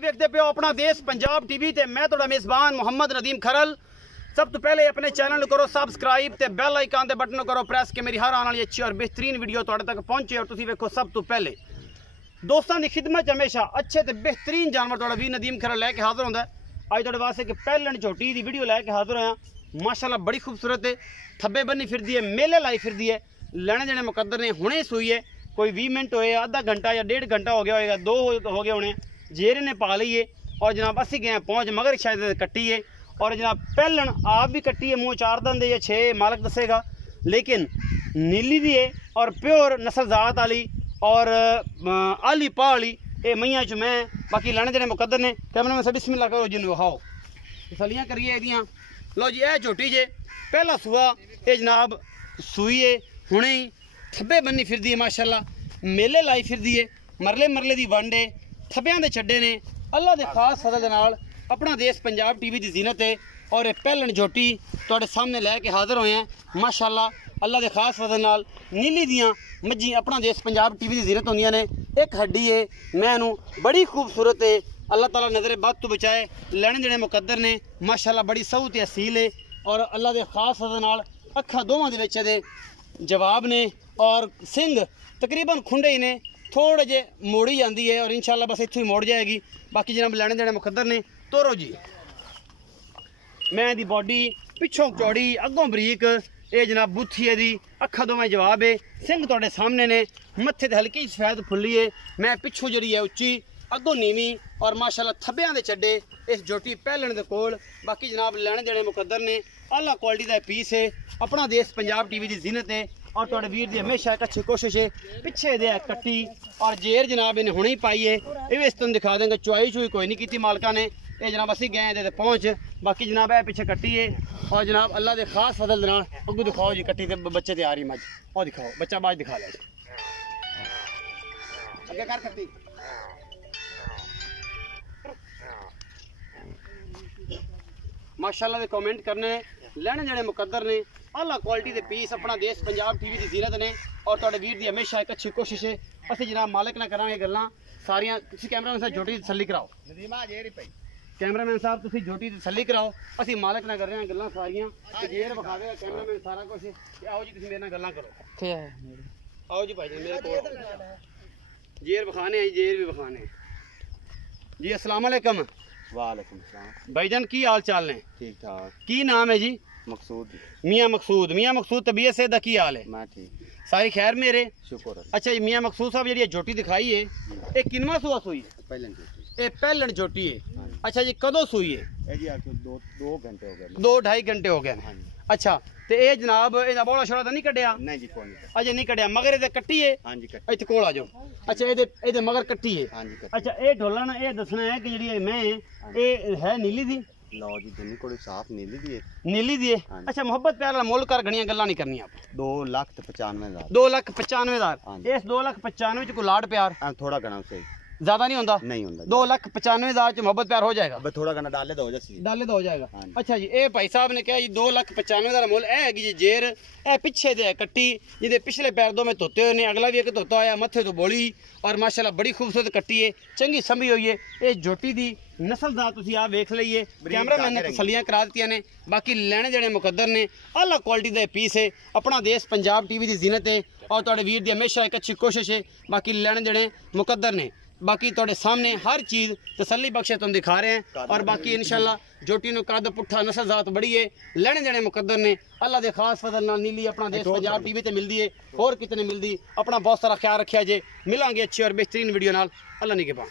तुसीं वेखदे पियो अपना देश पंजाब टीवी ते मैं तुहाडा मेज़बान मोहम्मद नदीम खरल। सब तो पहले अपने चैनल करो सबसक्राइब ते बैल आइकन दे बटन करो प्रेस कि मेरी हर आने वाली अच्छी और बेहतरीन वीडियो तुहाडे तक पहुंचे और तुसीं वेखो सब तो पहले। दोस्तों की खिदमत हमेशा अच्छे ते बेहतरीन जानवर तुहाडा वीर नदीम खरल लैके हाजिर होंदा है। अज तुहाडे वास्ते एक पैलन झोटी की वीडियो लैके हाजिर होया। माशाल्लाह बड़ी खूबसूरत है, थब्बे बन्नी फिरदी है, मेले लाई फिरदी है। लैने देने मुकद्दर ने हुणे सूई है, कोई 20 मिनट होए, आधा घंटा या 1.5 घंटा हो गया होगा, 2 हो गए होने। जेर ने पा ली है और जनाब असी गए पहुँच मगर शायद कट्टी है और जनाब पैलन आप भी कट्टी है, मुँह 4 दंद या 6 मालक दसेगा, लेकिन नीली दी है और प्योर नस्ल जात वाली और आली पा वाली ये मैया च मैं। बाकी लैने देने मुकद्दर ने कैमरे में सब बिस्मिल्लाह करो जिन विखाओ तसलियाँ करिए एदियाँ। लो जी, यह झोटी जे पहला सुआ ये जनाब सूई है, हुणे ही थब्बे बन्नी फिरदी है, माशाल्लाह मेले लाई फिरदी है, मरले मरले दी वंड है, थब्बियां दे छड्डे ने। अल्लाह दे खास फजल दे नाल अपना देश पंजाब टीवी की जीनत है और ये पैलन झोटी तुहाडे सामने लैके हाजिर होए हैं। माशाल्लाह अल्लाह दे खास फजल नाल नीली दियां मज्जी अपना देश पंजाब टीवी की जीनत होंदियां ने। एक हड्डी है मैनू बड़ी खूबसूरत है, अल्लाह ताला नज़र बद तो बचाए। लैने देने मुकद्दर ने माशाल्लाह बड़ी सऊत असील है और अल्लाह दे खास फजल नाल अखा दोवां दे विच दे जवाब ने और सिंह तकरीबन खुंडे ही ने, थोड़े जे मोड़ी जाती है और इंशाल्लाह बस इत्थों ही मोड़ जाएगी। बाकी जनाब लैने देने मुकद्दर ने तोरो जी। मैं दी बॉडी पिछों चौड़ी अगों बरीक, ये जनाब बुथी है दी, अखा दोवें जवाब है, सिंह तुहाडे सामने ने, मत्थे ते हल्की सफेद फुल्ली है, मैं पिछों जी है उच्ची अगों नीवी और माशाल्लाह थब्बियां दे चड्डे इस झोटी पैलन दे कोल। बाकी जनाब लैने देने मुकद्दर ने आला क्वालिटी का पीस है, अपना देश पंजाब टीवी की जीनत है और तुहाडे वीर दी हमेशा एक अच्छी कोशिश है। पिछे दे कट्टी और जेर जनाब इन्हें हुणे ही पाई है, ये भी इस तुम दिखा देंगे, चुआई चुई कोई नहीं की मालका ने, ये जनाब असी गए दे पहुँच। बाकी जनाब है पिछे कट्टी है और जनाब अल्लाह के खास फजल नाल अगू दिखाओ जी कट्टी के बच्चे तैयार ही मज और दिखाओ बच्चा बाज दिखा लो अगे कर कट्टी। माशाल्लाह दे कमेंट करने लैने देने मुकद्दर ने आला क्वालिटी के पीस अपना देश पंजाब टीवी की जीनत ने और तुहाडे वीर दी हमेशा एक अच्छी कोशिश है। असीं जनाब मालिक ना करांगे गल्लां सारियां। तुसीं कैमरामैन साहब झोटी तसल्ली कराओ, कैमरामैन साहब तुसीं झोटी तसल्ली कराओ, असीं मालिक ना कर रहे हैं गल्लां सारियां। जेर विखा देगा कैमरामैन सारा कुछ। आओ जी तुसीं मेरे नाल गल्लां करो, आओ जी भाई जी मेरे कोल जेर विखाने हैं, जेर भी विखाने जी। अस्सलाम वालेकुम। वालेकुम सलाम भाईजान की हाल चाल ने? ठीक ठाक। की नाम है जी? मकसूद। मियाँ मकसूद। मियाँ मकसूद तबीयत से की हाल है? मैं ठीक, सारी खैर मेरे? शुक्र। अच्छा जी मियाँ मकसूद साहब जी झोटी दिखाई है ये किनवा सुआ सुई? पैलन ये पैलन झोटी है। अच्छा जी कदों सुई है? जी आपको 2 घंटे हो गए, 2-2.5 घंटे हो गए। अच्छा तो ये जनाब इहदा बोला छोड़ा तो नहीं कटिया? नहीं जी कोई नहीं, अजे नहीं कटिया, मगर ये कट्टी है? हाँ जी कट्टी। इत्थे कोल आ जाओ। अच्छा ये मगर कट्टी है? हाँ जी कट्टी। अच्छा ये ढोलन ये दसना है कि जी मैं ये है नीली दी? लो जी दुनी कोड़ी साफ नीली दी है। नीली दी है। अच्छा मोहब्बत प्यार वाला मुल कर घड़ियां गल्लां नहीं करनी आप। 2,95,000। 2,95,000 इस 2,95,000 च कोई लाड प्यार थोड़ा घना सही ज्यादा नहीं होता? नहीं होता। 2,95,000 च मोहब्बत प्यार हो जाएगा? अब थोड़ा घना डाले तो हो जासी, डाले तो हो जाएगा। हाँ जी। अच्छा जी ये भाई साहब ने कहा जी 2,95,000 मुल है जी जेर ए पिछे दे कट्टी जिदे पिछले पैर दो में धोते हुए ने, अगला भी एक धोता होया, मत्थे तो बोली और माशाल्लाह बड़ी खूबसूरत कट्टी है, चंगी संभी हुई है। ये झोटी दी नस्ल दा तुसीं आ वेख लईए, कैमरामैन ने तसल्लियां करा दित्तियां ने। बाकी लैने देने मुकद्दर ने आला क्वालिटी का पीस है, अपना देश पंजाब टीवी की जीनत है और तुहाडे वीर दी हमेशा एक अच्छी कोशिश है। बाकी लैने देने मुकद्दर ने, बाकी तुहाडे सामने हर चीज़ तसल्ली बख्शे तुम दिखा रहे हैं और बाकी इंशाल्लाह झोटी नु कद पुट्ठा नस्ल जात बड़ी है। लैने देने मुकद्दर ने अल्लाह दे खास फजल नाल नीली अपना देश पंजाब टीवी ते मिलदी है, होर कितने मिलदी। अपना बहुत सारा ख्याल रखिया जे, मिलांगे अच्छी और बेहतरीन वीडियो नाल। अल्लाह निगहबान।